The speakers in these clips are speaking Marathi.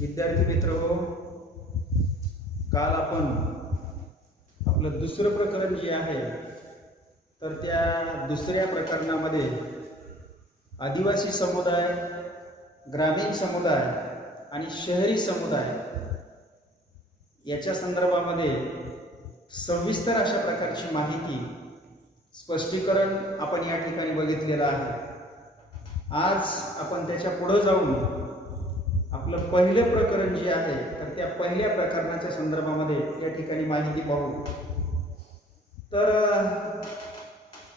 विद्यार्थी मित्र हो, काल आपण आपलं दुसरं प्रकरण जे आहे तर त्या दुसऱ्या प्रकरणामध्ये आदिवासी समुदाय, ग्रामीण समुदाय आणि शहरी समुदाय याच्या संदर्भामध्ये सविस्तर अशा प्रकारची माहिती स्पष्टीकरण आपण या ठिकाणी बघितलेलं आहे। आज आपण त्याच्या पुढे जाऊन आपलं पहिलं प्रकरण जे आहे तर त्या पहिल्या प्रकरणाच्या संदर्भामध्ये या ठिकाणी माहिती पाहू। तर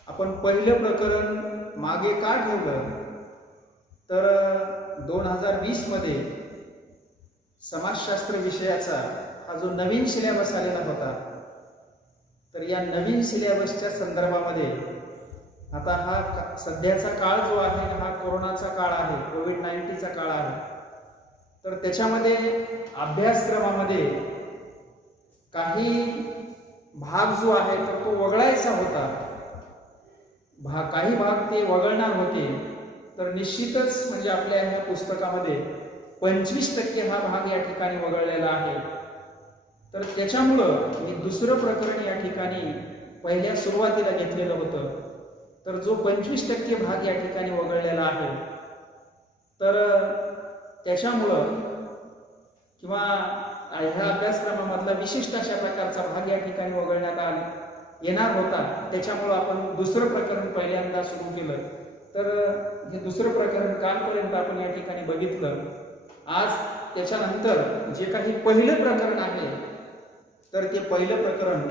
आपण पहिलं प्रकरण मागे का ठेवलं तर 2020 मध्ये समाजशास्त्र विषयाचा हा जो नवीन सिलेबस आलेला होता तर या नवीन सिलेबसच्या संदर्भामध्ये आता हा सध्याचा काळ जो आहे हा कोरोनाचा काळ आहे, कोविड-19चा काळ आहे। तर त्याच्यामध्ये अभ्यासक्रमामध्ये काही भाग जो आहे तर तो वगळायचा होता, काही भाग ते वगळणार होते। तर निश्चितच म्हणजे आपल्या ह्या पुस्तकामध्ये 25% हा भाग या ठिकाणी वगळलेला आहे। तर त्याच्यामुळं मी दुसरं प्रकरण या ठिकाणी पहिल्या सुरुवातीला घेतलेलं होतं। तर जो 25% भाग या ठिकाणी वगळलेला आहे तर त्याच्यामुळं किंवा ह्या अभ्यासक्रमामधला विशिष्ट अशा प्रकारचा भाग या ठिकाणी वगळण्यात येणार होता, त्याच्यामुळं आपण दुसरं प्रकरण पहिल्यांदा सुरू केलं। तर हे दुसरं प्रकरण कालपर्यंत आपण या ठिकाणी बघितलं। आज त्याच्यानंतर जे काही पहिलं प्रकरण आहे तर ते पहिलं प्रकरण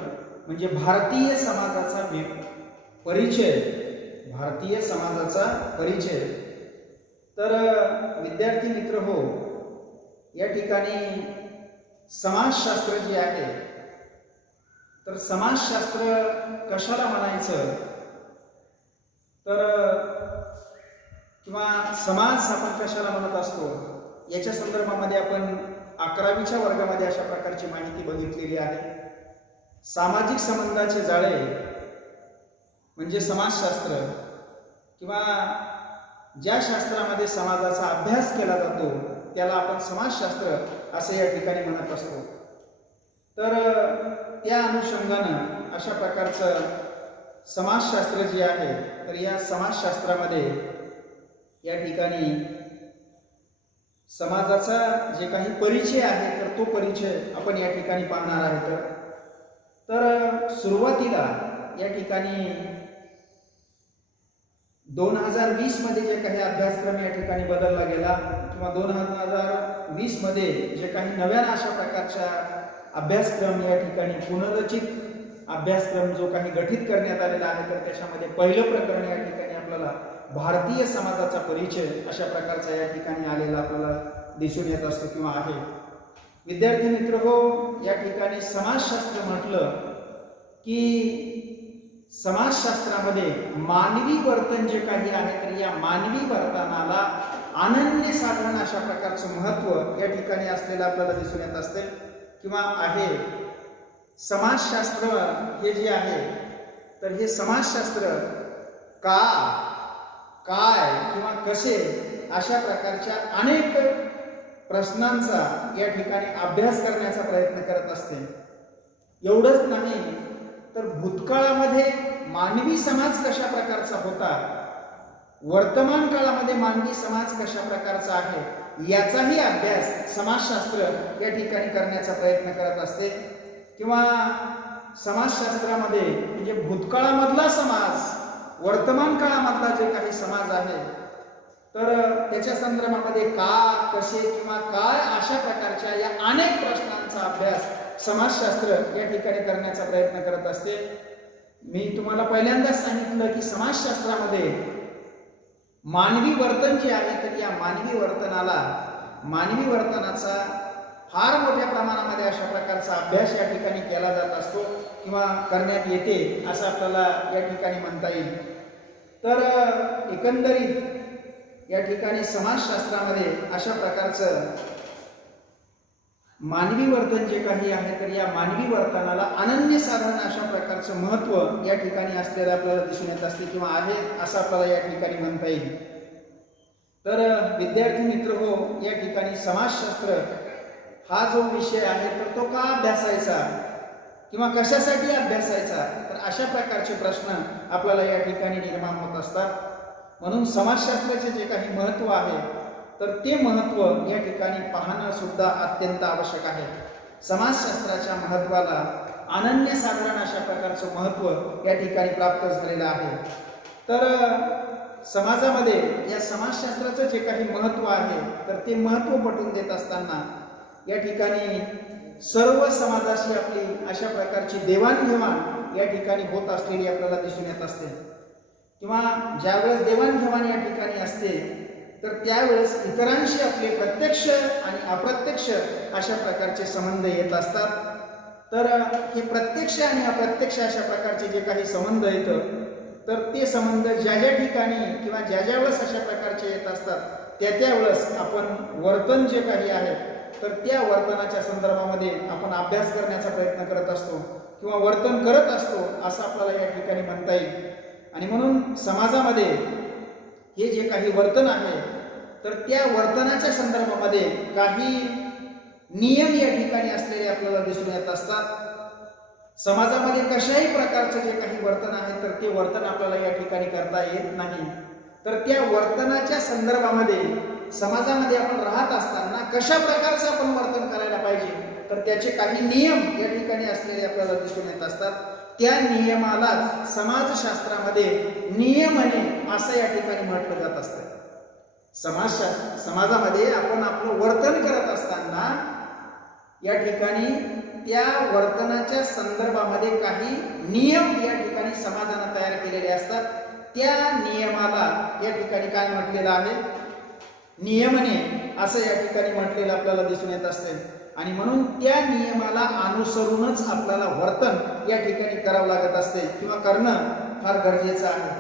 म्हणजे भारतीय समाजाचा परिचय, भारतीय समाजाचा परिचय। तर विद्यार्थी मित्र हो, या ठिकाणी समाजशास्त्र जे आहे तर समाजशास्त्र कशाला म्हणायचं तर किंवा समाज आपण कशाला म्हणत असतो याच्या संदर्भामध्ये आपण 11वीच्या वर्गामध्ये अशा प्रकारची माहिती बघितलेली आहे। सामाजिक संबंधाचे जाळे म्हणजे समाजशास्त्र किंवा ज्या शास्त्रामध्ये समाजाचा अभ्यास केला जातो त्याला आपण समाजशास्त्र असे या ठिकाणी म्हणत असतो। तर त्या अनुषंगानं अशा प्रकारचं समाजशास्त्र जे आहे तर या समाजशास्त्रामध्ये या ठिकाणी समाजाचा जे काही परिचय आहे तर तो परिचय आपण या ठिकाणी पाहणार आहोत। तर सुरुवातीला या ठिकाणी 2020 मध्ये जे काही अभ्यासक्रम या ठिकाणी बदलला गेला किंवा 2020 मध्ये जे काही नव्यानं अशा प्रकारच्या अभ्यासक्रम या ठिकाणी पुनर्रचित अभ्यासक्रम जो काही गठीत करण्यात आलेला आहे तर त्याच्यामध्ये पहिलं प्रकरण या ठिकाणी आपल्याला भारतीय समाजाचा परिचय अशा प्रकारचा या ठिकाणी आलेला आपल्याला दिसून येत असतो किंवा आहे। विद्यार्थी मित्र हो, या ठिकाणी समाजशास्त्र म्हटलं की समाजशास्त्रामध्ये मानवी वर्तन जे काही आहे तर या मानवी वर्तनाला अनन्यसाधारण अशा प्रकारचं महत्त्व या ठिकाणी असलेलं आपल्याला दिसून येत असते किंवा आहे। समाजशास्त्र हे जे आहे तर हे समाजशास्त्र काय किंवा कसे अशा प्रकारच्या अनेक प्रश्नांचा या ठिकाणी अभ्यास करण्याचा प्रयत्न करत असते। एवढंच नाही तर भूतकाळामध्ये मानवी समाज कशा प्रकारचा होता, वर्तमान काळामध्ये मानवी समाज कशा प्रकारचा आहे याचाही अभ्यास समाजशास्त्र या ठिकाणी करण्याचा प्रयत्न करत असते किंवा समाजशास्त्रामध्ये म्हणजे भूतकाळामधला समाज, वर्तमान काळामधला जे काही समाज आहे तर त्याच्या संदर्भामध्ये का, कसे किंवा काय अशा प्रकारच्या या अनेक प्रश्नांचा अभ्यास समाजशास्त्र या ठिकाणी करण्याचा प्रयत्न करत असते। मी तुम्हाला पहिल्यांदाच सांगितलं की समाजशास्त्रामध्ये मानवी वर्तन जे आहे तर या मानवी वर्तनाचा फार मोठ्या प्रमाणामध्ये अशा प्रकारचा अभ्यास या ठिकाणी केला जात असतो किंवा करण्यात येते असं आपल्याला या ठिकाणी म्हणता येईल। तर एकंदरीत या ठिकाणी समाजशास्त्रामध्ये अशा प्रकारचं मानवी वर्तन जे काही आहे तर या मानवी वर्तनाला अनन्यसाधारण अशा प्रकारचं महत्त्व या ठिकाणी असलेलं आपल्याला दिसून येत असते किंवा आहे असं आपल्याला या ठिकाणी म्हणता येईल। तर विद्यार्थी मित्र हो, या ठिकाणी समाजशास्त्र हा जो विषय आहे तर तो का अभ्यासायचा किंवा कशासाठी अभ्यासायचा, तर अशा प्रकारचे प्रश्न आपल्याला या ठिकाणी निर्माण होत असतात. म्हणून समाजशास्त्राचे जे काही महत्त्व आहे तर ते महत्त्व या ठिकाणी पाहणं सुद्धा अत्यंत आवश्यक आहे. समाजशास्त्राच्या महत्त्वाला अनन्यसाधारण अशा प्रकारचं महत्त्व या ठिकाणी प्राप्त झालेलं आहे. तर समाजामध्ये या समाजशास्त्राचं जे काही महत्त्व आहे तर ते महत्त्व पटवून देत असताना या ठिकाणी सर्व समाजाशी आपली अशा प्रकारची देवाणघेवाण या ठिकाणी होत असलेली आपल्याला दिसून येत असते. किंवा ज्यावेळेस देवाणघेवाण या ठिकाणी असते तर त्यावेळेस इतरांशी आपले प्रत्यक्ष आणि अप्रत्यक्ष अशा प्रकारचे संबंध येत असतात. तर हे प्रत्यक्ष आणि अप्रत्यक्ष अशा प्रकारचे जे काही संबंध येतं तर ते संबंध ज्या ज्या ठिकाणी किंवा ज्या ज्या वेळेस अशा प्रकारचे येत असतात त्या वेळेस आपण वर्तन जे काही आहे तर त्या वर्तनाच्या संदर्भामध्ये आपण अभ्यास करण्याचा प्रयत्न करत असतो किंवा वर्तन करत असतो असं आपल्याला या ठिकाणी म्हणता येईल. आणि म्हणून समाजामध्ये हे जे काही वर्तन आहे तर त्या वर्तनाच्या संदर्भामध्ये काही नियम या ठिकाणी असलेले आपल्याला दिसून येत असतात. समाजामध्ये कशाही प्रकारचं जे काही वर्तन आहे तर ते वर्तन आपल्याला या ठिकाणी करता येत नाही. तर त्या वर्तनाच्या संदर्भामध्ये समाजामध्ये आपण राहत असताना कशा प्रकारचं आपण वर्तन करायला पाहिजे तर त्याचे काही नियम या ठिकाणी असलेले आपल्याला दिसून येत असतात. त्या नियमाला समाजशास्त्रामध्ये नियमने असं या ठिकाणी म्हटलं जात असतं. समाजामध्ये आपण आपलं वर्तन करत असताना या ठिकाणी त्या वर्तनाच्या संदर्भामध्ये काही नियम या ठिकाणी समाजाने तयार केलेले असतात. त्या नियमाला या ठिकाणी काय म्हटलेलं आहे, नियमने असं या ठिकाणी म्हटलेलं आपल्याला दिसून येत असते. आणि म्हणून त्या नियमाला अनुसरूनच आपल्याला वर्तन या ठिकाणी करावं लागत असते किंवा करणं फार गरजेचं आहे.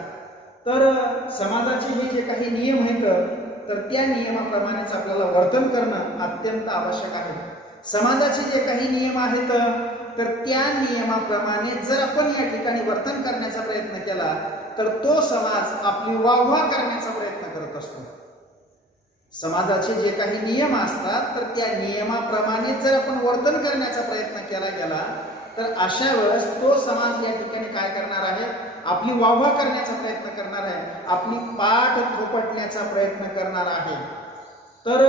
तर समाजाचे हे जे काही नियम आहेत तर त्या नियमाप्रमाणेच आपल्याला वर्तन करणं अत्यंत आवश्यक आहे. समाजाचे जे काही नियम आहेत तर त्या नियमाप्रमाणे जर आपण या ठिकाणी वर्तन करण्याचा प्रयत्न केला तर तो समाज आपली वाहवा करण्याचा प्रयत्न करत असतो. समाजाचे जे काही नियम असतात तर त्या नियमाप्रमाणे जर आपण वर्तन करण्याचा प्रयत्न केला गेला तर अशा वेळेस तो समाज या ठिकाणी काय करणार आहे, आपली वाहवा करण्याचा प्रयत्न करणार आहे, आपली पाठ थोपटण्याचा प्रयत्न करणार आहे. तर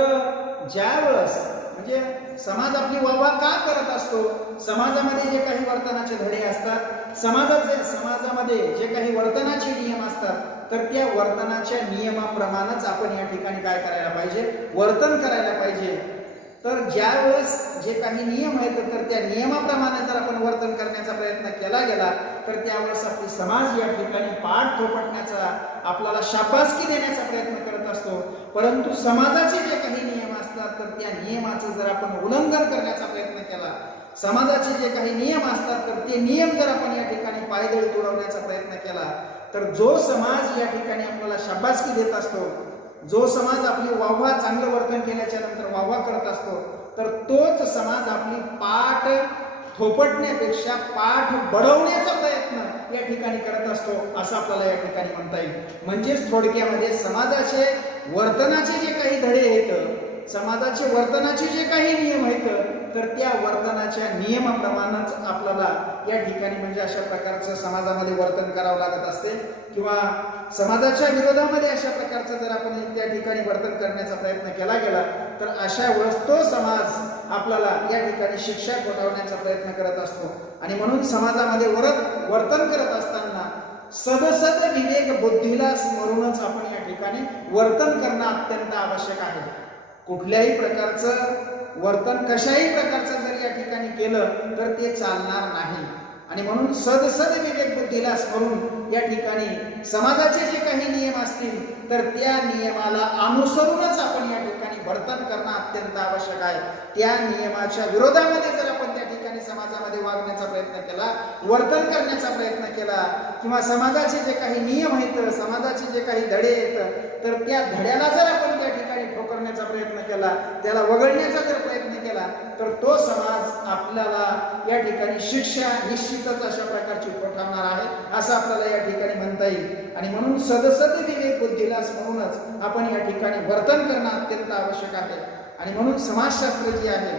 ज्या वेळेस म्हणजे समाज आपली वाहवा का करत असतो, समाजामध्ये जे काही वर्तनाचे धडे असतात, समाजामध्ये जे काही वर्तनाचे नियम असतात तर त्या वर्तनाच्या नियमाप्रमाणेच आपण या ठिकाणी काय करायला पाहिजे, वर्तन करायला पाहिजे. तर ज्या वेळेस जे काही नियम आहेत तर त्या नियमाप्रमाणे जर आपण वर्तन करण्याचा प्रयत्न केला गेला तर त्यावेळेस आपली समाज या ठिकाणी पाठ थोपटण्याचा, आपल्याला शाबासकी देण्याचा प्रयत्न करत असतो. परंतु समाजाचे जे काही नियम असतात तर त्या नियमाचं जर आपण उल्लंघन करण्याचा प्रयत्न केला, समाजाचे जे काही नियम असतात तर ते नियम जर आपण या ठिकाणी पायदळी तुडवण्याचा प्रयत्न केला तर जो समाज या ठिकाणी आपल्याला शाबासकी देत असतो, जो समाज आपली वाहवा चांगलं वर्तन केल्याच्या नंतर वाहवा करत असतो तर तोच समाज आपली पाठ थोपटण्यापेक्षा पाठ बढवण्याचा प्रयत्न या ठिकाणी करत असतो असं आपल्याला या ठिकाणी म्हणता येईल. म्हणजेच थोडक्यामध्ये समाजाचे वर्तनाचे जे काही धडे आहेत, समाजाचे वर्तनाचे जे काही नियम आहेत तर त्या वर्तनाच्या नियमाप्रमाणेच आपल्याला या ठिकाणी म्हणजे अशा प्रकारचं समाजामध्ये वर्तन करावं लागत असते. किंवा समाजाच्या विरोधामध्ये अशा प्रकारचं जर आपण त्या ठिकाणी वर्तन करण्याचा प्रयत्न केला गेला तर अशा वेळेस तो समाज आपल्याला या ठिकाणी शिक्षा ठोठावण्याचा प्रयत्न करत असतो. आणि म्हणून समाजामध्ये वर्तन करत असताना सदसद विवेक बुद्धीला स्मरूनच आपण या ठिकाणी वर्तन करणं अत्यंत आवश्यक आहे. कुठल्याही प्रकारचं वर्तन कशाही प्रकारचं जर या ठिकाणी केलं तर ते चालणार नाही. आणि म्हणून सदसद विवेक बुद्धीला स्मरून या ठिकाणी समाजाचे जे काही नियम असतील तर त्या नियमाला अनुसरूनच आपण या ठिकाणी वर्तन करणं अत्यंत आवश्यक आहे. त्या नियमाच्या विरोधामध्ये जर आपण त्या ठिकाणी समाजामध्ये वागण्याचा प्रयत्न केला, वर्तन करण्याचा प्रयत्न केला किंवा समाजाचे जे काही नियम आहेत, समाजाचे जे काही धडे आहेत तर त्या धड्याला जर आपण त्या ठिकाणी ठोकरण्याचा प्रयत्न केला, त्याला वगळण्याचा जर प्रयत्न केला तर तो समाज आपल्याला या ठिकाणी शिक्षा निश्चितच अशा प्रकारची ठोठावणार आहे असं आपल्याला या ठिकाणी म्हणता येईल. आणि म्हणून सदसद विवेक बुद्धीला स्मरूनच आपण या ठिकाणी वर्तन करणं अत्यंत आवश्यक आहे. आणि म्हणून समाजशास्त्र जे आहे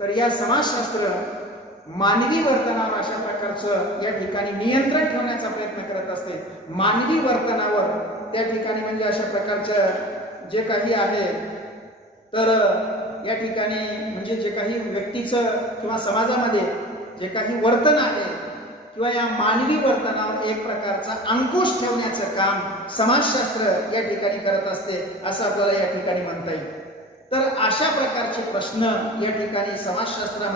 तर या समाजशास्त्र मानवी वर्तनावर अशा प्रकारचं या ठिकाणी नियंत्रण ठेवण्याचा प्रयत्न करत असते. मानवी वर्तनावर त्या ठिकाणी म्हणजे अशा प्रकारचं जे काही आहे तर या ठिकाणी म्हणजे जे काही व्यक्तीचं किंवा समाजामध्ये जे काही वर्तन आहे किंवा या मानवी वर्तनावर एक प्रकारचा अंकुश ठेवण्याचं काम समाजशास्त्र या ठिकाणी करत असते असं आपल्याला या ठिकाणी म्हणता येईल. तर अशा प्रकारचे प्रश्न या ठिकाणी समाजशास्त्र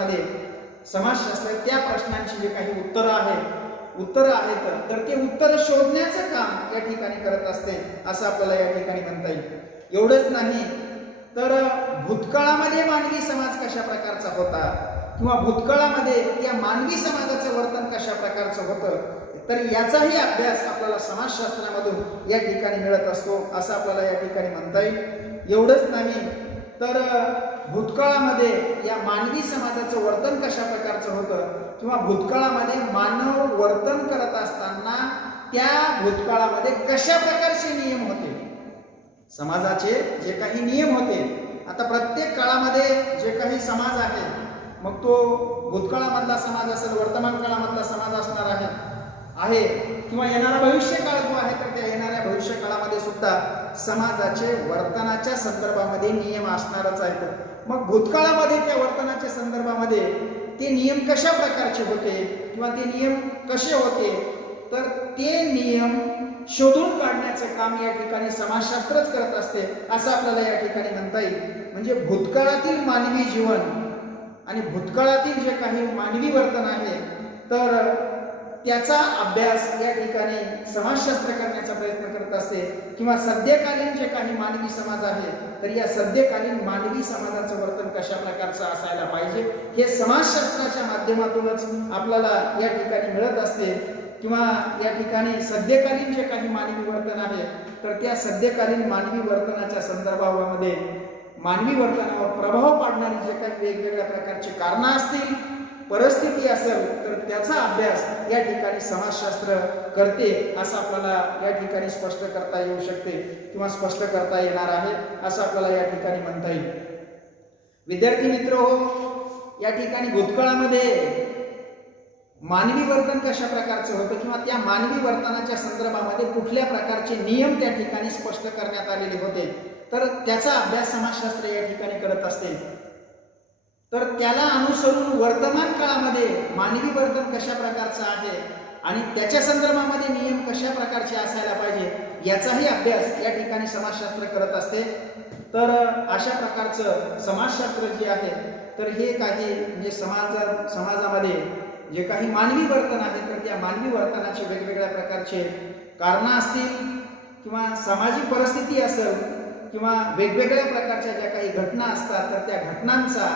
त्या प्रश्नांची जे काही उत्तरं आहेत तर ते उत्तर शोधण्याचं काम या ठिकाणी करत असते असं आपल्याला या ठिकाणी म्हणता येईल. एवढंच नाही तर भूतकाळामध्ये मानवी समाज कशा प्रकारचा होता किंवा भूतकाळामध्ये त्या मानवी समाजाचं वर्तन कशा प्रकारचं होतं तर याचाही अभ्यास आपल्याला समाजशास्त्रामधून या ठिकाणी मिळत असतो असं आपल्याला या ठिकाणी म्हणता येईल. एवढंच नाही तर भूतकाळामध्ये या मानवी समाजाचं वर्तन कशा प्रकारचं होतं किंवा भूतकाळामध्ये मानव वर्तन करत असताना त्या भूतकाळामध्ये कशा प्रकारचे नियम होते, समाजाचे जे काही नियम होते. आता प्रत्येक काळामध्ये जे काही समाज आहे मग तो भूतकाळामधला समाज असेल, वर्तमान काळामधला समाज असणार आहे किंवा येणारा भविष्य काळ जो आहे तर त्या येणाऱ्या भविष्य काळामध्ये सुद्धा समाजाचे वर्तनाच्या संदर्भामध्ये नियम असणारच आहेत. मग भूतकाळामध्ये त्या वर्तनाच्या संदर्भामध्ये ते नियम कशा प्रकारचे होते किंवा ते नियम कसे होते तर ते नियम शोधून काढण्याचे काम या ठिकाणी समाजशास्त्रच करत असते असं आपल्याला या ठिकाणी म्हणता येईल. म्हणजे भूतकाळातील मानवी जीवन आणि भूतकाळातील जे काही मानवी वर्तन आहे तर त्याचा अभ्यास या ठिकाणी समाजशास्त्र करण्याचा प्रयत्न करत असते किंवा सध्याकालीन जे काही मानवी समाज आहे तर या सध्याकालीन मानवी समाजाचं वर्तन कशा प्रकारचं असायला पाहिजे हे समाजशास्त्राच्या माध्यमातूनच आपल्याला या ठिकाणी मिळत असते. किंवा या ठिकाणी सध्याकालीन जे काही मानवी वर्तन आहे तर त्या सध्याकालीन मानवी वर्तनाच्या संदर्भामध्ये मानवी वर्तनावर प्रभाव पाडणारी जे काही वेगवेगळ्या प्रकारची कारणं असतील, परिस्थिती असेल तर त्याचा अभ्यास या ठिकाणी समाजशास्त्र करते असं आपल्याला या ठिकाणी स्पष्ट करता येऊ शकते किंवा स्पष्ट करता येणार आहे असं आपल्याला या ठिकाणी म्हणता येईल. विद्यार्थी मित्र हो, या ठिकाणी भूतकाळामध्ये मानवी वर्तन कशा प्रकारचं होतं किंवा त्या मानवी वर्तनाच्या संदर्भामध्ये कुठल्या प्रकारचे नियम त्या ठिकाणी स्पष्ट करण्यात आलेले होते तर त्याचा अभ्यास समाजशास्त्र या ठिकाणी करत असते. तर त्याला अनुसरून वर्तमान काळामध्ये मानवी वर्तन कशा प्रकारचं आहे आणि त्याच्या संदर्भामध्ये नियम कशा प्रकारचे असायला पाहिजे याचाही अभ्यास या ठिकाणी समाजशास्त्र करत असते. तर अशा प्रकारचं समाजशास्त्र जे आहे तर हे काही म्हणजे समाजामध्ये जे काही मानवी वर्तन आहे तर त्या मानवी वर्तनाचे वेगवेगळ्या प्रकारचे कारणं असतील किंवा सामाजिक परिस्थिती असेल किंवा वेगवेगळ्या प्रकारच्या ज्या काही घटना असतात तर त्या घटनांचा,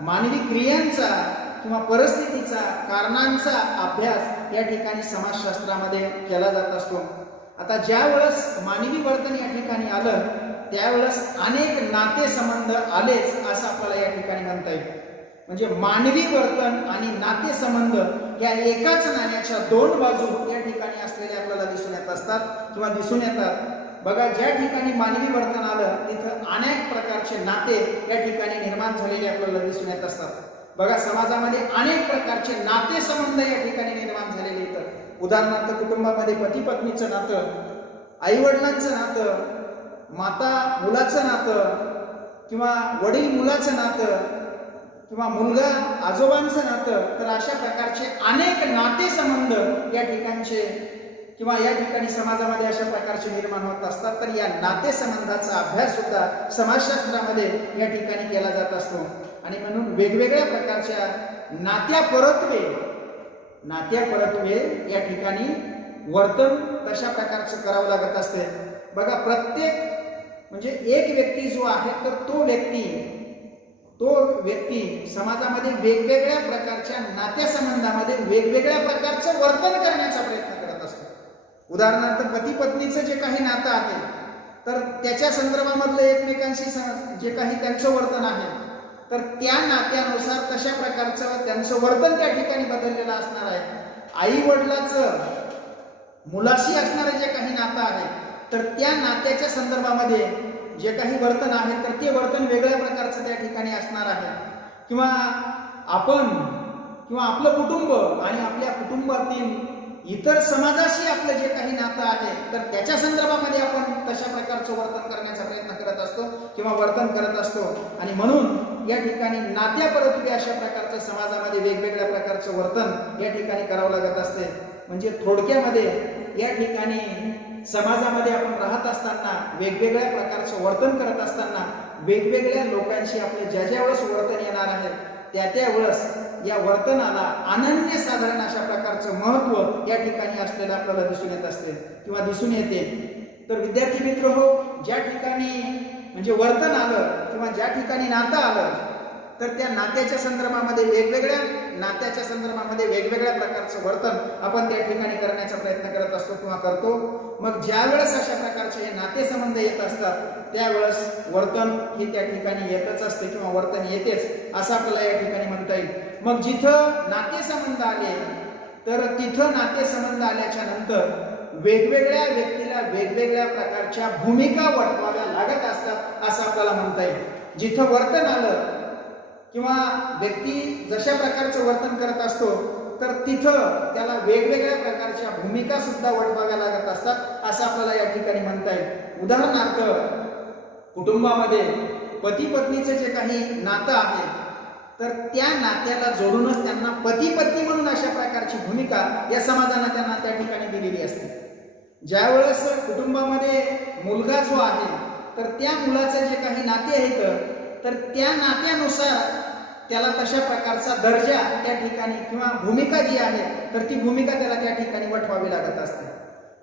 मानवी क्रियांचा किंवा परिस्थितीचा, कारणांचा अभ्यास या ठिकाणी समाजशास्त्रामध्ये केला जात असतो. आता ज्या वेळेस मानवी वर्तन या ठिकाणी आलं त्यावेळेस अनेक नातेसंबंध आलेच असं आपल्याला या ठिकाणी म्हणता येईल. म्हणजे मानवी वर्तन आणि नातेसंबंध या एकाच नाण्याच्या दोन बाजू या ठिकाणी असलेले आपल्याला दिसून येत असतात किंवा दिसून येतात. बघा, ज्या ठिकाणी मानवी वर्तन आलं तिथं अनेक प्रकारचे नाते या ठिकाणी निर्माण झालेले आपल्याला दिसून येत असतात. बघा, समाजामध्ये अनेक प्रकारचे नातेसंबंध या ठिकाणी निर्माण झालेले आहेत. उदाहरणार्थ कुटुंबामध्ये पती पत्नीचं नातं, आई वडिलांचं नातं, माता मुलाचं नातं किंवा वडील मुलाचं नातं किंवा मुलगा आजोबांचं नातं. तर अशा प्रकारचे अनेक नातेसंबंध या ठिकाणचे किंवा या ठिकाणी समाजामध्ये अशा प्रकारचे निर्माण होत असतात. तर या नातेसंबंधाचा अभ्यास सुद्धा समाजशास्त्रामध्ये या ठिकाणी केला जात असतो. आणि म्हणून वेगवेगळ्या प्रकारच्या नात्यापरत्वे या ठिकाणी वर्तन कशा प्रकारचं करावं लागत असते. बघा, प्रत्येक म्हणजे एक व्यक्ती जो आहे तर तो व्यक्ती समाजामध्ये वेगवेगळ्या प्रकारच्या नात्यासंबंधामध्ये वेगवेगळ्या प्रकारचं वर्तन करण्याचा प्रयत्न करत असतो. उदाहरणार्थ पती पत्नीचं जे काही नातं आहे तर त्याच्या संदर्भामधलं एकमेकांशी जे काही त्यांचं वर्तन आहे तर त्या नात्यानुसार कशा प्रकारचं त्यांचं वर्तन त्या ठिकाणी बदललेलं असणार आहे. आई वडिलाचं मुलाशी असणारे जे काही नातं आहे तर त्या नात्याच्या संदर्भामध्ये जे काही वर्तन आहे तर ते वर्तन वेगळ्या प्रकारचं त्या ठिकाणी असणार आहे. किंवा आपण किंवा आपलं कुटुंब आणि आपल्या कुटुंबातील इतर समाजाशी आपलं जे काही नातं आहे तर त्याच्या संदर्भामध्ये आपण तशा प्रकारचं वर्तन करण्याचा प्रयत्न करत असतो किंवा वर्तन करत असतो. आणि म्हणून या ठिकाणी नात्यापरत्वे अशा प्रकारचं समाजामध्ये वेगवेगळ्या प्रकारचं वर्तन या ठिकाणी करावं लागत असते. म्हणजे थोडक्यामध्ये या ठिकाणी समाजामध्ये आपण राहत असताना वेगवेगळ्या प्रकारचं वर्तन करत असताना वेगवेगळ्या लोकांशी आपले ज्या वेळेस वर्तन येणार आहे त्या वेळेस या वर्तनाला अनन्यसाधारण अशा प्रकारचं महत्त्व या ठिकाणी असलेलं आपल्याला दिसून येत असते किंवा दिसून येते. तर विद्यार्थी मित्र हो, ज्या ठिकाणी म्हणजे वर्तन आलं किंवा ज्या ठिकाणी नातं आलं तर त्या नात्याच्या संदर्भामध्ये वेगवेगळ्या प्रकारचं वर्तन आपण त्या ठिकाणी करण्याचा प्रयत्न करत असतो किंवा करतो. मग ज्या वेळेस अशा प्रकारचे हे नातेसंबंध येत असतात त्यावेळेस वर्तन हे त्या ठिकाणी येतच असते किंवा वर्तन येतेच असं आपल्याला या ठिकाणी म्हणता येईल. मग जिथं नातेसंबंध आले तर तिथं नातेसंबंध आल्याच्या नंतर वेगवेगळ्या व्यक्तीला वेगवेगळ्या प्रकारच्या भूमिका वठवाव्या लागत असतात असं आपल्याला म्हणता येईल. जिथं वर्तन आलं किंवा व्यक्ती जशा प्रकारचं वर्तन करत असतो तर तिथं त्याला वेगवेगळ्या प्रकारच्या भूमिका सुद्धा वठवाव्या लागत असतात असं आपल्याला या ठिकाणी म्हणता येईल. उदाहरणार्थ कुटुंबामध्ये पती पत्नीचं जे काही नातं आहे तर त्या नात्याला जोडूनच त्यांना पती पत्नी म्हणून अशा प्रकारची भूमिका या समाजानं त्यांना त्या ठिकाणी दिलेली असते. ज्यावेळेस कुटुंबामध्ये मुलगा जो आहे तर त्या मुलाचं जे काही नाते आहेत तर त्या नात्यानुसार त्याला तशा प्रकारचा दर्जा त्या ठिकाणी किंवा भूमिका जी आहे तर ती भूमिका त्याला त्या ठिकाणी वठवावी लागत असते.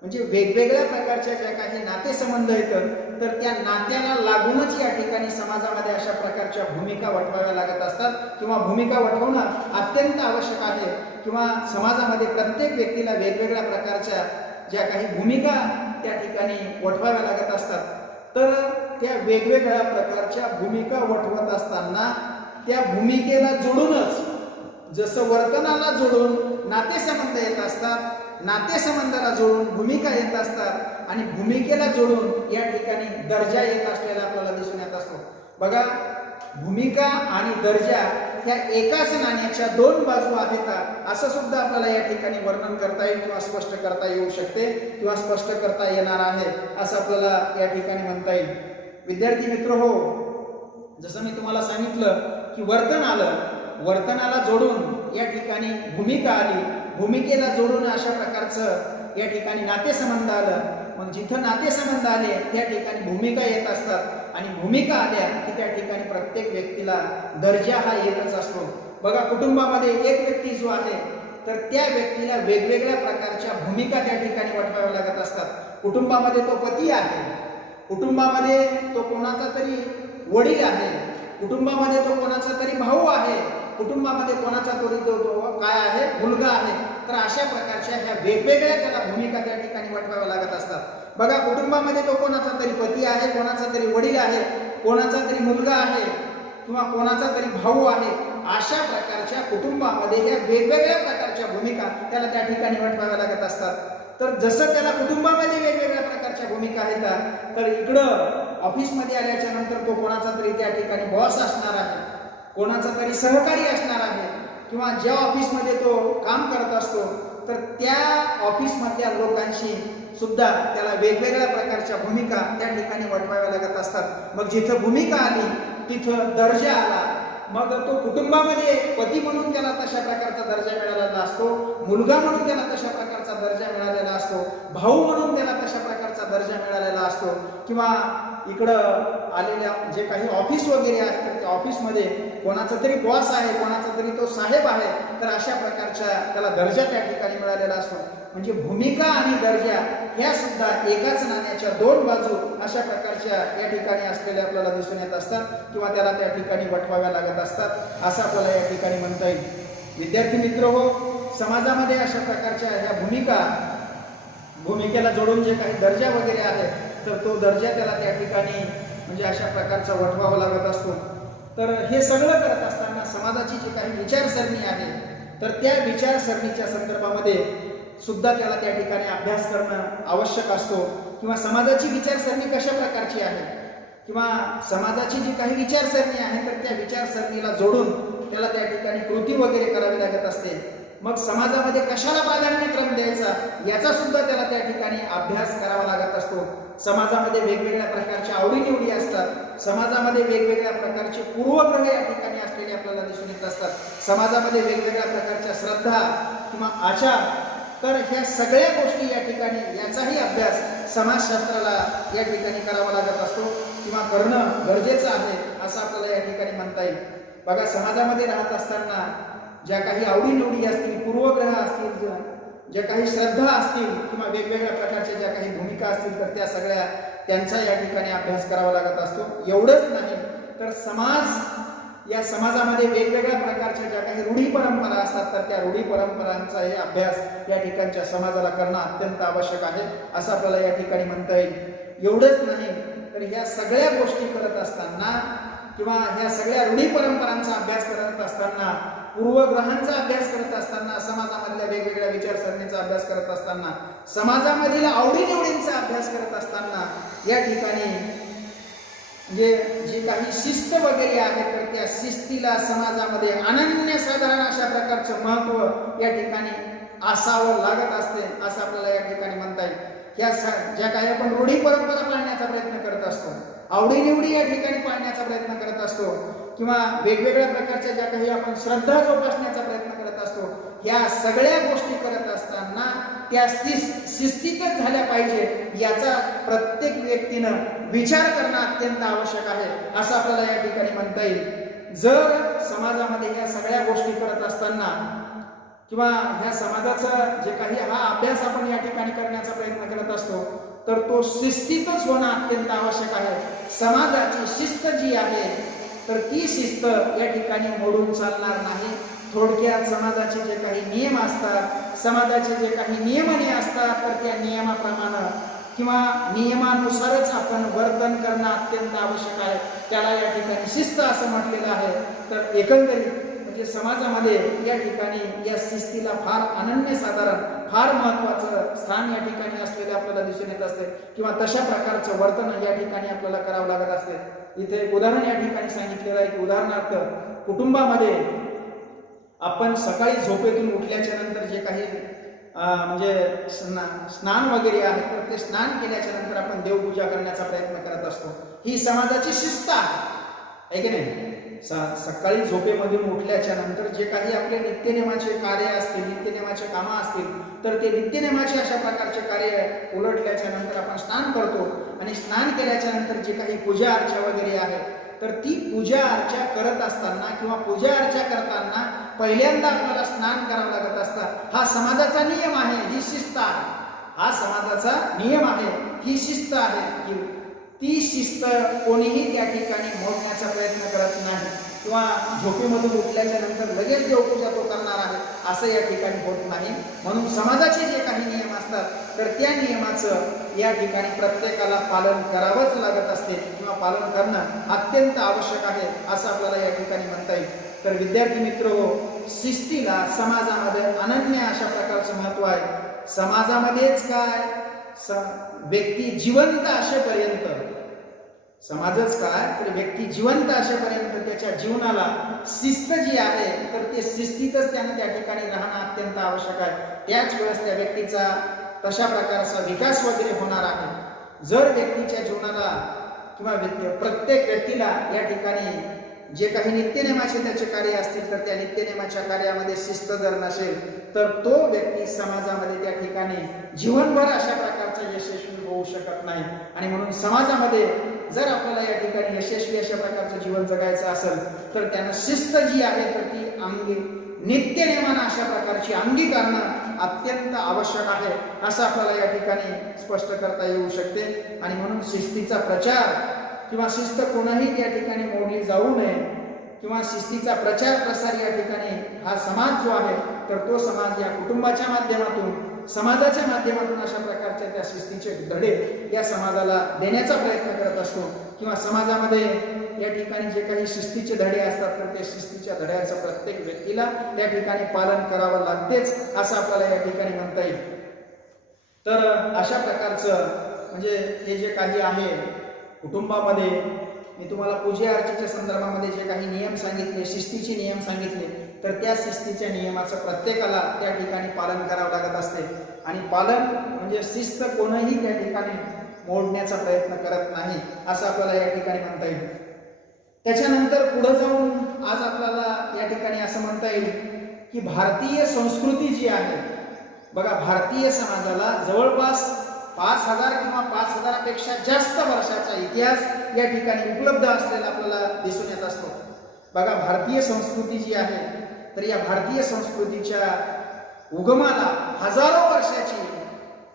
म्हणजे वेगवेगळ्या प्रकारच्या ज्या काही नातेसंबंध येतात तर त्या नात्याला लागूनच या ठिकाणी समाजामध्ये अशा प्रकारच्या भूमिका वठवाव्या लागत असतात किंवा भूमिका वठवणं अत्यंत आवश्यक आहे किंवा समाजामध्ये प्रत्येक व्यक्तीला वेगवेगळ्या प्रकारच्या ज्या काही भूमिका त्या ठिकाणी वठवाव्या लागत असतात. तर त्या वेगवेगळ्या प्रकारच्या भूमिका वठवत असताना त्या भूमिकेला जोडूनच जसं वर्तनाला जोडून नातेसंबंध येत असतात, नातेसंबंधाला जोडून भूमिका येत असतात आणि भूमिकेला जोडून या ठिकाणी दर्जा येत असलेला आपल्याला दिसून येत असतो. बघा, भूमिका आणि दर्जा ह्या एकाच नाण्याच्या दोन बाजू आहेत असं सुद्धा आपल्याला या ठिकाणी वर्णन करता येईल किंवा स्पष्ट करता येऊ शकते किंवा स्पष्ट करता येणार आहे असं आपल्याला या ठिकाणी म्हणता येईल. विद्यार्थी मित्र हो, जसं मी तुम्हाला सांगितलं की वर्तन आलं, वर्तनाला जोडून या ठिकाणी भूमिका आली, भूमिकेला जोडून अशा प्रकारचं या ठिकाणी नातेसंबंध आलं. मग जिथं नातेसंबंध आले त्या ठिकाणी भूमिका येत असतात आणि भूमिका आल्या की त्या ठिकाणी प्रत्येक व्यक्तीला दर्जा हा येतच असतो. बघा, कुटुंबामध्ये एक व्यक्ती जो आहे तर त्या व्यक्तीला वेगवेगळ्या प्रकारच्या भूमिका त्या ठिकाणी वठवाव्या लागत असतात. कुटुंबामध्ये तो पती आहे, कुटुंबामध्ये तो कोणाचा तरी वडील आहे, कुटुंबामध्ये तो कोणाचा तरी भाऊ आहे, कुटुंबामध्ये कोणाचा तरी तो काय आहे, मुलगा आहे. तर अशा प्रकारच्या ह्या वेगवेगळ्या त्याला भूमिका त्या ठिकाणी वठवाव्या लागत असतात. बघा, कुटुंबामध्ये तो कोणाचा तरी पती आहे, कोणाचा तरी वडील आहे, कोणाचा तरी मुलगा आहे किंवा कोणाचा तरी भाऊ आहे. अशा प्रकारच्या कुटुंबामध्ये ह्या वेगवेगळ्या प्रकारच्या भूमिका त्याला त्या ठिकाणी वठवाव्या लागत असतात. तर जसं त्याला कुटुंबामध्ये वेगवेगळ्या प्रकारच्या भूमिका आहेत तर इकडं ऑफिसमध्ये आल्याच्या नंतर तो कोणाचा तरी त्या ठिकाणी बॉस असणार आहे, कोणाचा तरी सहकारी असणार आहे किंवा ज्या ऑफिसमध्ये तो काम करत असतो तर त्या ऑफिसमधल्या लोकांशी सुद्धा त्याला वेगवेगळ्या प्रकारच्या भूमिका त्या ठिकाणी वठवाव्या लागत असतात. मग जिथं भूमिका आली तिथं दर्जा आला. मग तो कुटुंबामध्ये पती म्हणून त्याला तशा प्रकारचा दर्जा मिळालेला असतो, मुलगा म्हणून त्याला तशा प्रकारचा दर्जा मिळालेला असतो, भाऊ म्हणून त्याला तशा प्रकारचा दर्जा मिळालेला असतो किंवा इकडं आलेल्या जे काही ऑफिस वगैरे आहेत तर त्या ऑफिसमध्ये कोणाचा तरी बॉस आहे, कोणाचा तरी तो साहेब आहे. तर अशा प्रकारच्या त्याला दर्जा त्या ठिकाणी मिळालेला असतो. म्हणजे भूमिका आणि दर्जा ह्या सुद्धा एकाच नाण्याच्या दोन बाजू अशा प्रकारच्या या ठिकाणी असलेल्या आपल्याला दिसून येत असतात किंवा त्याला त्या ठिकाणी वठवाव्या लागत असतात असं आपल्याला या ठिकाणी म्हणता येईल. विद्यार्थी मित्र हो, समाजामध्ये अशा प्रकारच्या ह्या भूमिकेला जोडून जे काही दर्जा वगैरे आहे तर तो दर्जा त्याला त्या ठिकाणी म्हणजे अशा प्रकारचा वठवावा लागत असतो. तर हे सगळं करत असताना समाजाची जी काही विचारसरणी आहे तर त्या विचारसरणीच्या संदर्भामध्ये सुद्धा त्याला त्या ठिकाणी अभ्यास करणं आवश्यक असतो किंवा समाजाची विचारसरणी कशा प्रकारची आहे किंवा समाजाची जी काही विचारसरणी आहे तर त्या विचारसरणीला जोडून त्याला त्या ठिकाणी कृती वगैरे करावी लागत असते. मग समाजामध्ये कशाला प्राधान्यक्रम द्यायचा याचा सुद्धा त्याला त्या ठिकाणी अभ्यास करावा लागत असतो. समाजामध्ये वेगवेगळ्या प्रकारच्या आवडीनिवडी असतात. समाजामध्ये वेगवेगळ्या प्रकारचे पूर्वग्रह या ठिकाणी असलेले आपल्याला दिसून येत असतात. समाजामध्ये वेगवेगळ्या प्रकारच्या श्रद्धा किंवा आचार, तर ह्या सगळ्या गोष्टी या ठिकाणी याचाही अभ्यास समाजशास्त्राला या ठिकाणी करावा लागत असतो किंवा करणं गरजेचं आहे असं आपल्याला या ठिकाणी म्हणता येईल. बघा, समाजामध्ये राहत असताना ज्या काही आवडीनिवडी असतील, पूर्वग्रह असतील, ज्या काही श्रद्धा असतील किंवा वेगवेगळ्या प्रकारच्या ज्या काही भूमिका असतील तर त्या सगळ्या त्यांचा या ठिकाणी अभ्यास करावा लागत असतो. एवढंच नाही तर या समाजामध्ये वेगवेगळ्या प्रकारच्या ज्या काही रूढी परंपरा असतात तर त्या रूढी परंपरांचाही अभ्यास या ठिकाणच्या समाजाला करणं अत्यंत आवश्यक आहे असं आपल्याला या ठिकाणी म्हणता येईल. एवढंच नाही तर ह्या सगळ्या गोष्टी करत असताना किंवा ह्या सगळ्या रूढी परंपरांचा अभ्यास करत असताना, पूर्वग्रहांचा अभ्यास करत असताना, समाजामधल्या वेगवेगळ्या विचारसरणीचा अभ्यास करत असताना, समाजामधील आवडीनिवडींचा अभ्यास करत असताना या ठिकाणी म्हणजे जी काही शिस्त वगैरे आहे तर त्या शिस्तीला समाजामध्ये अनन्यसाधारण अशा प्रकारचं महत्त्व या ठिकाणी असावं लागत असते असं आपल्याला या ठिकाणी म्हणता येईल. ह्या ज्या काही आपण रूढी परंपरा पाळण्याचा प्रयत्न करत असतो, आवडीनिवडी या ठिकाणी पाळण्याचा प्रयत्न करत असतो किंवा वेगवेगळ्या प्रकारच्या ज्या काही आपण श्रद्धा जोपासण्याचा प्रयत्न करत असतो, ह्या सगळ्या गोष्टी करत असताना त्या शिस्तीतच झाल्या पाहिजे याचा प्रत्येक व्यक्तीनं विचार करणं अत्यंत आवश्यक आहे असं आपल्याला या ठिकाणी म्हणता येईल. जर समाजामध्ये ह्या सगळ्या गोष्टी करत असताना किंवा ह्या समाजाचा जे काही हा अभ्यास आपण या ठिकाणी करण्याचा प्रयत्न करत असतो तर तो शिस्तीतच होणं अत्यंत आवश्यक आहे. समाजाची शिस्त जी आहे तर ती शिस्त या ठिकाणी मोडून चालणार नाही. थोडक्यात समाजाचे जे काही नियम असतात, समाजाचे जे काही नियमने असतात तर त्या नियमाप्रमाणे किंवा नियमानुसारच आपण वर्तन करणं अत्यंत आवश्यक आहे. त्याला या ठिकाणी शिस्त असं म्हटलेलं आहे. तर एकंदरीत म्हणजे समाजामध्ये या ठिकाणी या शिस्तीला फार अनन्यसाधारण, फार महत्त्वाचं स्थान या ठिकाणी असलेले आपल्याला दिसून येत असते किंवा तशा प्रकारचं वर्तन या ठिकाणी आपल्याला करावं लागत असते. इथे एक उदाहरण या ठिकाणी सांगितलेलं आहे की उदाहरणार्थ कुटुंबामध्ये आपण सकाळी झोपेतून उठल्याच्या नंतर जे काही म्हणजे स्नान वगैरे आहे तर ते स्नान केल्याच्या नंतर आपण देवपूजा करण्याचा प्रयत्न करत असतो. ही समाजाची शिस्त आहे की नाही? सकाळी झोपेमधून उठल्याच्या नंतर जे काही आपले नित्यनेमाचे कार्य असतील, नित्यनेमाचे कामं असतील तर ते नित्यनेमाचे अशा प्रकारचे कार्य उलटल्याच्या नंतर आपण स्नान करतो आणि स्नान केल्याच्या नंतर जे काही पूजा अर्चा वगैरे आहे तर ती पूजा अर्चा करत असताना किंवा पूजा अर्चा करताना पहिल्यांदा आपल्याला स्नान करावं लागत असतं. हा समाजाचा नियम आहे, ही शिस्त आहे. हा समाजाचा नियम आहे, ही शिस्त आहे की ती शिस्त कोणीही त्या ठिकाणी मोडण्याचा प्रयत्न करत नाही किंवा झोपेमधून उठल्याच्या नंतर लगेच देवपूजा तो करणार आहे असं या ठिकाणी होत नाही. म्हणून समाजाचे जे काही नियम असतात तर त्या नियमाचं या ठिकाणी प्रत्येकाला पालन करावंच लागत असते किंवा पालन करणं अत्यंत आवश्यक आहे असं आपल्याला या ठिकाणी म्हणता येईल. तर विद्यार्थी मित्रहो, शिस्तीला समाजामध्ये अनन्य अशा प्रकारचं महत्त्व आहे. समाजामध्येच काय, व्यक्ती जिवंत असेपर्यंत, समाजच काय तर व्यक्ती जिवंत असेपर्यंत त्याच्या जीवनाला शिस्त जी आहे तर ते शिस्तीतच त्याने त्या ठिकाणी राहणं अत्यंत आवश्यक आहे. त्याच वेळेस त्या व्यक्तीचा तशा प्रकारचा विकास वगैरे होणार आहे. जर व्यक्तीच्या जीवनाला किंवा प्रत्येक व्यक्तीला या ठिकाणी जे काही नित्यनेमाचे त्याचे कार्य असतील तर त्या नित्यनेमाच्या कार्यामध्ये शिस्त जर नसेल तर तो व्यक्ती समाजामध्ये त्या ठिकाणी जीवनभर अशा प्रकारचा यशस्वी होऊ शकत नाही. आणि म्हणून समाजामध्ये जर आपल्याला या ठिकाणी यशस्वी अशा प्रकारचं जीवन जगायचं असेल तर त्यानं शिस्त जी आहे तर ती नित्यनेमानं अशा प्रकारची अंगीकारणं अत्यंत आवश्यक आहे असं आपल्याला या ठिकाणी स्पष्ट करता येऊ शकते. आणि म्हणून शिस्तीचा प्रचार किंवा शिस्त कोणाही त्या ठिकाणी मोडली जाऊ नये किंवा शिस्तीचा प्रचार प्रसार या ठिकाणी हा समाज जो आहे तर तो समाज या कुटुंबाच्या माध्यमातून, समाजाच्या माध्यमातून अशा प्रकारच्या त्या शिस्तीचे धडे या समाजाला देण्याचा प्रयत्न करत असतो किंवा समाजामध्ये या ठिकाणी जे काही शिस्तीचे धडे असतात तर त्या शिस्तीच्या धड्याचं प्रत्येक व्यक्तीला त्या ठिकाणी पालन करावं लागतेच असं आपल्याला या ठिकाणी म्हणता येईल. तर अशा प्रकारचं म्हणजे हे जे काही आहे कुटुंबामध्ये मी तुम्हाला पूजा अर्चेच्या संदर्भामध्ये जे काही नियम सांगितले, शिस्तीचे नियम सांगितले, तर त्या शिस्तीच्या नियमाचं प्रत्येकाला त्या ठिकाणी पालन करावं लागत असते. आणि पालन म्हणजे शिस्त कोणीही त्या ठिकाणी मोडण्याचा प्रयत्न करत नाही असं आपल्याला या ठिकाणी म्हणता येईल. त्याच्यानंतर पुढे जाऊन आज आपल्याला या ठिकाणी असं म्हणता येईल की भारतीय संस्कृती जी आहे बघा, भारतीय समाजाला जवळपास 5000 किंवा 5000पेक्षा जास्त वर्षाचा इतिहास या ठिकाणी उपलब्ध असलेला आपल्याला दिसून येत असतो. बघा, भारतीय संस्कृती जी आहे तर या भारतीय संस्कृतीच्या उगमाला हजारो वर्षाची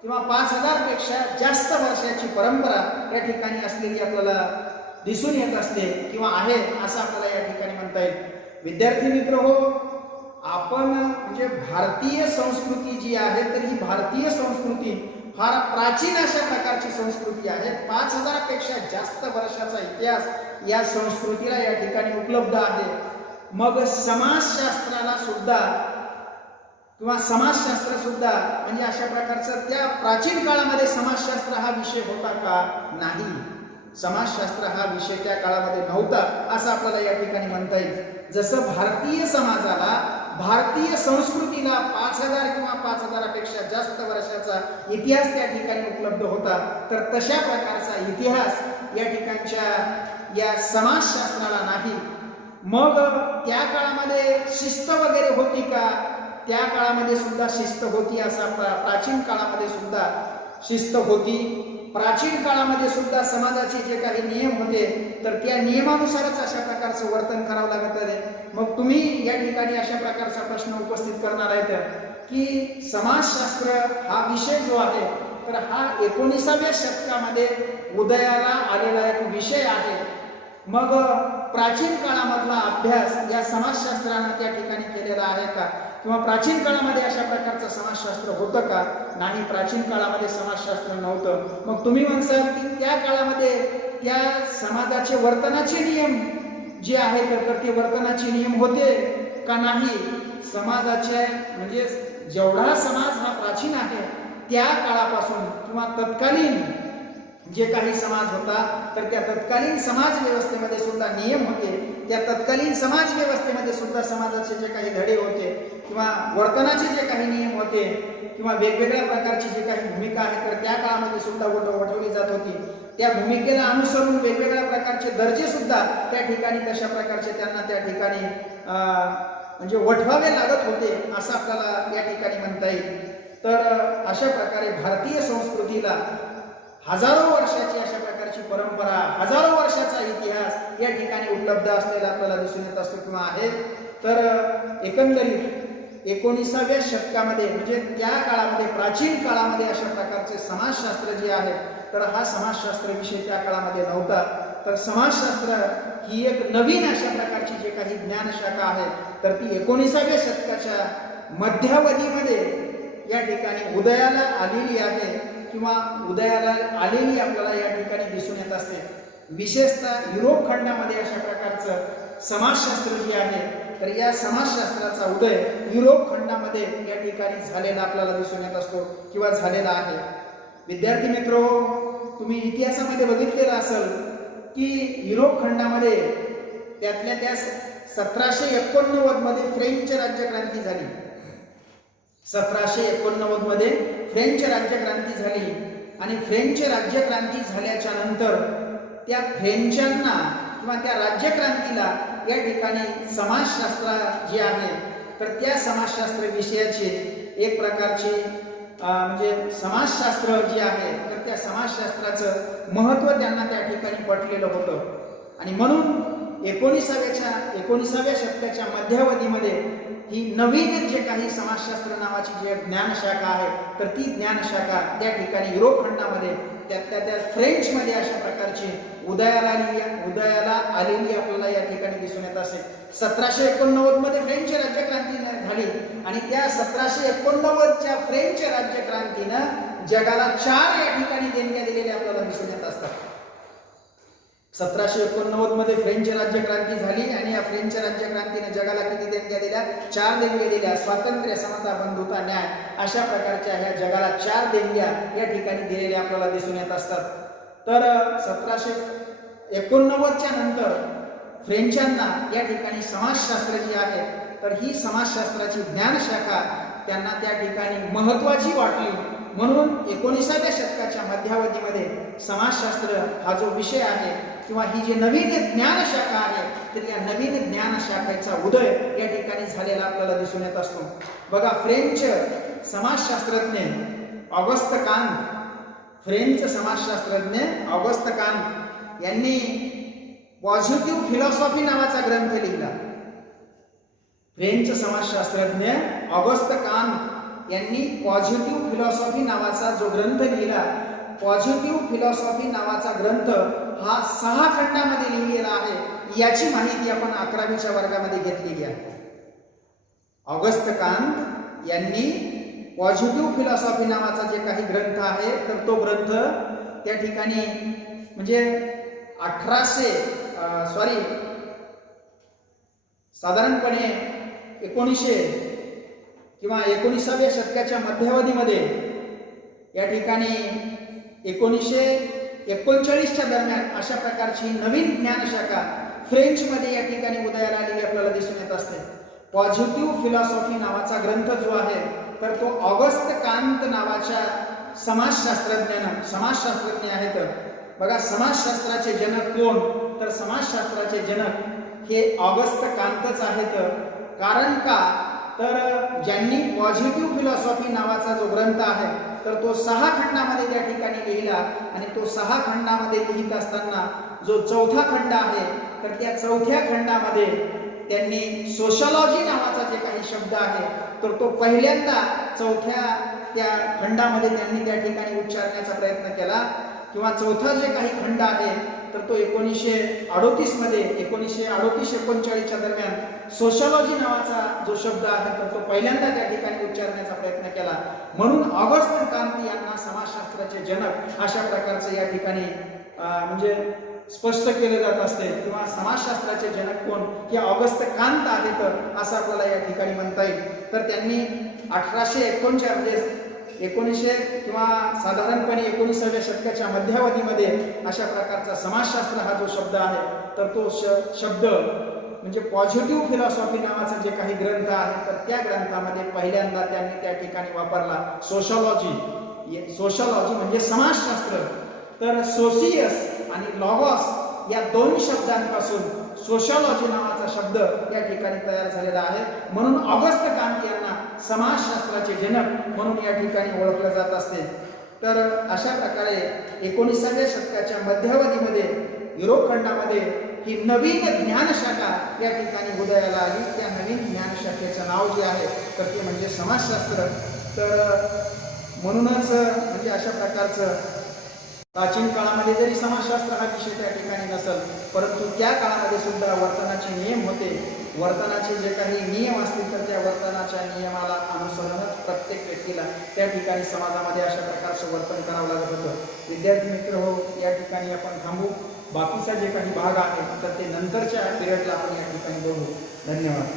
किंवा 5000पेक्षा जास्त वर्षाची परंपरा या ठिकाणी असलेली आपल्याला दिसून येत असते किंवा आहे असं आपल्याला या ठिकाणी म्हणता येईल. विद्यार्थी मित्र हो, आपण म्हणजे भारतीय संस्कृती जी आहे तर ही भारतीय संस्कृती फार प्राचीन अशा प्रकारची संस्कृती आहे. 5000पेक्षा जास्त वर्षाचा इतिहास या संस्कृतीला या ठिकाणी उपलब्ध आहे. मग समाजशास्त्राला सुद्धा किंवा समाजशास्त्र सुद्धा म्हणजे अशा प्रकारचं त्या प्राचीन काळामध्ये समाजशास्त्र हा विषय होता का? नाही, समाजशास्त्र हा विषय त्या काळामध्ये नव्हता असं आपल्याला या ठिकाणी म्हणता येईल. जसं भारतीय समाजाला, भारतीय संस्कृतीला 5000 किंवा 5000पेक्षा जास्त वर्षाचा इतिहास त्या ठिकाणी उपलब्ध होता, तर तशा प्रकारचा इतिहास या ठिकाणच्या या समाजशास्त्राला नाही. मग त्या काळामध्ये शिस्त वगैरे होती का? त्या काळामध्ये सुद्धा शिस्त होती. असा प्राचीन काळामध्ये सुद्धा शिस्त होती. प्राचीन काळामध्ये सुद्धा समाजाचे जे काही नियम होते तर त्या नियमानुसारच अशा प्रकारचं वर्तन करावं लागत आहे. मग तुम्ही या ठिकाणी अशा प्रकारचा प्रश्न उपस्थित करणार आहेत की समाजशास्त्र हा विषय जो आहे तर हा 19व्या शतकामध्ये उदयाला आलेला एक विषय आहे. मग प्राचीन काळामधला अभ्यास या समाजशास्त्रानं त्या ठिकाणी केलेला आहे का? किंवा प्राचीन काळामध्ये अशा प्रकारचं समाजशास्त्र होतं का? नाही, प्राचीन काळामध्ये समाजशास्त्र नव्हतं. मग तुम्ही म्हणसाल की त्या काळामध्ये त्या समाजाचे वर्तनाचे नियम जे आहेत तर ते वर्तनाचे नियम होते का? नाही. समाजाचे म्हणजे जेवढा समाज हा प्राचीन आहे त्या काळापासून किंवा तत्कालीन जे काही समाज होता तर त्या तत्कालीन समाज व्यवस्थेमध्ये सुद्धा नियम होते. त्या तत्कालीन समाज व्यवस्थेमध्ये सुद्धा समाजाचे जे काही धडे होते किंवा वर्तनाचे जे काही नियम होते किंवा वेगवेगळ्या प्रकारची जे काही भूमिका आहे तर त्या काळामध्ये सुद्धा वठवली जात होती. त्या भूमिकेला अनुसरून वेगवेगळ्या प्रकारचे दर्जे सुद्धा त्या ठिकाणी तशा प्रकारचे त्यांना त्या ठिकाणी म्हणजे वठवावे लागत होते असं आपल्याला या ठिकाणी म्हणता येईल. तर अशा प्रकारे भारतीय संस्कृतीला हजारो वर्षाची अशा प्रकारची परंपरा, हजारो वर्षाचा इतिहास या ठिकाणी उपलब्ध असलेला आपल्याला दिसून येत असतो किंवा आहे. तर एकंदरीत 19व्या शतकामध्ये म्हणजे त्या काळामध्ये, प्राचीन काळामध्ये अशा प्रकारचे समाजशास्त्र जे आहे तर हा समाजशास्त्र विषय त्या काळामध्ये नव्हता. तर समाजशास्त्र ही एक नवीन अशा प्रकारची जे काही ज्ञानशाखा आहे तर ती 19व्या शतकाच्या मध्यावधीमध्ये या ठिकाणी उदयाला आलेली आहे किंवा उदयाला आलेली आपल्याला या ठिकाणी दिसून येत असते. विशेषतः युरोप खंडामध्ये अशा प्रकारचं समाजशास्त्र जे आहे तर या समाजशास्त्राचा उदय युरोप खंडामध्ये या ठिकाणी झालेला आपल्याला दिसून येत असतो किंवा झालेला आहे. विद्यार्थी मित्र, तुम्ही इतिहासामध्ये बघितलेलं असेल की युरोप खंडामध्ये त्यातल्या त्या 1789 मध्ये फ्रेंच राज्यक्रांती झाली. 1789 मध्ये फ्रेंच राज्यक्रांती झाली आणि फ्रेंच राज्यक्रांती झाल्याच्या नंतर त्या फ्रेंचांना किंवा त्या राज्यक्रांतीला या ठिकाणी समाजशास्त्र जे आहे तर त्या समाजशास्त्र विषयाचे एक प्रकारचे म्हणजे समाजशास्त्र जे आहे तर त्या समाजशास्त्राचं महत्त्व त्यांना त्या ठिकाणी पटलेलं होतं आणि म्हणून 19व्या शतकाच्या मध्यावधीमध्ये ही नवीन जे काही समाजशास्त्र नावाची जी ज्ञानशाखा आहे तर ती ज्ञानशाखा त्या ठिकाणी युरोप खंडामध्ये त्या फ्रेंचमध्ये अशा प्रकारची उदयाला आलेली आपल्याला या ठिकाणी दिसून येत असेल. 1789 मध्ये फ्रेंच राज्यक्रांती झाली आणि त्या 1789च्या फ्रेंच राज्यक्रांतीनं जगाला 4 या ठिकाणी देणग्या दिलेल्या आपल्याला दिसून येत असतात. 1789 मध्ये फ्रेंच राज्यक्रांती झाली आणि या फ्रेंच राज्यक्रांतीने जगाला किती देणग्या दिल्या? 4 देणग्या दिल्या. स्वातंत्र्य, समता, बंधुता, न्याय अशा प्रकारच्या ह्या जगाला 4 देणग्या या ठिकाणी दिलेल्या आपल्याला दिसून येत असतात. तर 1789 89च्या नंतर फ्रेंचांना या ठिकाणी समाजशास्त्र जी आहे तर ही समाजशास्त्राची ज्ञानशाखा त्यांना त्या ठिकाणी महत्त्वाची वाटली, म्हणून 19व्या शतकाच्या मध्यावधीमध्ये समाजशास्त्र हा जो विषय आहे किंवा ही जी नवीन ज्ञानशाखा आहे तर या नवीन ज्ञानशाखेचा उदय या ठिकाणी झालेला आपल्याला दिसून येत असतो. बघा, फ्रेंच समाजशास्त्रज्ञ ऑगस्ट कांत, फ्रेंच समाजशास्त्रज्ञ ऑगस्ट कांत यांनी पॉझिटिव्ह फिलॉसॉफी नावाचा ग्रंथ लिहिला. फ्रेंच समाजशास्त्रज्ञ ऑगस्ट कांत यांनी पॉझिटिव्ह फिलॉसॉफी नावाचा जो ग्रंथ लिहिला, पॉझिटिव्ह फिलॉसॉफी नावाचा ग्रंथ हा 6 खंडामध्ये लिहिलेला आहे. याची माहिती आपण 11वीच्या वर्गामध्ये घेतलेली आहे. ऑगस्ट कांत यांनी पॉझिटिव्ह फिलॉसॉफी नावाचा जे काही ग्रंथ आहे तर तो ग्रंथ त्या ठिकाणी म्हणजे साधारणपणे 1900 किंवा 19व्या शतकाच्या मध्यावधीमध्ये या ठिकाणी 1939च्या दरम्यान अशा प्रकारची नवीन ज्ञानशाखा फ्रेंचमध्ये या ठिकाणी उदयाला आलेली आपल्याला दिसून येत असते. पॉझिटिव्ह फिलॉसॉफी नावाचा ग्रंथ जो आहे तर तो ऑगस्ट कांत नावाच्या समाजशास्त्रज्ञ आहेत. बघा, समाजशास्त्राचे जनक कोण, तर समाजशास्त्राचे जनक हे ऑगस्ट कांतच आहेत. कारण का, तर ज्यांनी पॉझिटिव्ह फिलॉसॉफी नावाचा जो ग्रंथ आहे तर तो 6 खंडामध्ये त्या ठिकाणी लिहिला आणि तो 6 खंडामध्ये लिहित असताना जो 4था खंड आहे तर त्या 4थ्या खंडामध्ये त्यांनी सोशलॉजी नावाचा जे काही शब्द आहे तर तो पहिल्यांदा 4थ्या त्या खंडामध्ये त्यांनी त्या ठिकाणी उच्चारण्याचा प्रयत्न केला. किंवा 4था जे काही खंड आहे तर तो 1938 मध्ये 1938-39च्या दरम्यान सोशलॉजी नावाचा जो शब्द आहे तर तो पहिल्यांदा त्या ठिकाणी उच्चारण्याचा प्रयत्न केला. म्हणून ऑगस्ट कांत यांना समाजशास्त्राचे जनक अशा प्रकारचे या ठिकाणी म्हणजे स्पष्ट केले जात असते. किंवा समाजशास्त्राचे जनक कोण, हे ऑगस्ट कांत आहेत असं आपल्याला या ठिकाणी म्हणता येईल. तर त्यांनी 1849 म्हणजे 1900 किंवा साधारणपणे 19व्या शतकाच्या मध्यावधीमध्ये अशा प्रकारचा समाजशास्त्र हा जो शब्द आहे तर तो शब्द म्हणजे पॉझिटिव्ह फिलॉसॉफी नावाचा जे काही ग्रंथ आहे तर त्या ग्रंथामध्ये पहिल्यांदा त्यांनी त्या ठिकाणी वापरला सोशलॉजी म्हणजे समाजशास्त्र. तर सोसियस आणि लॉगॉस या 2 शब्दांपासून सोशलॉजी नावाचा शब्द या ठिकाणी तयार झालेला आहे. म्हणून ऑगस्ट कांत यांना समाजशास्त्राचे जनक म्हणून या ठिकाणी ओळखले जात असते. तर अशा प्रकारे 19व्या शतकाच्या मध्यावधीमध्ये युरोप खंडामध्ये ही नवीन ज्ञानशाखा या ठिकाणी उदयाला आली. त्या नवीन ज्ञानशाखेचं नाव जे आहे तर ते म्हणजे समाजशास्त्र. तर म्हणूनच म्हणजे अशा प्रकारचं प्राचीन काळामध्ये जरी समाजशास्त्र हा विषय त्या ठिकाणी नसेल परंतु त्या काळामध्ये सुद्धा वर्तनाचे नियम होते. वर्तनाचे जे काही नियम असतील तर त्या वर्तनाच्या नियमाला अनुसरूनच प्रत्येक व्यक्तीला त्या ठिकाणी समाजामध्ये अशा प्रकारचं वर्तन करावं लागत होतं. विद्यार्थी मित्र हो, या ठिकाणी आपण थांबू. बाकीचा जे काही भाग आहे तर ते नंतरच्या पिरियडला आपण या ठिकाणी बघू. धन्यवाद.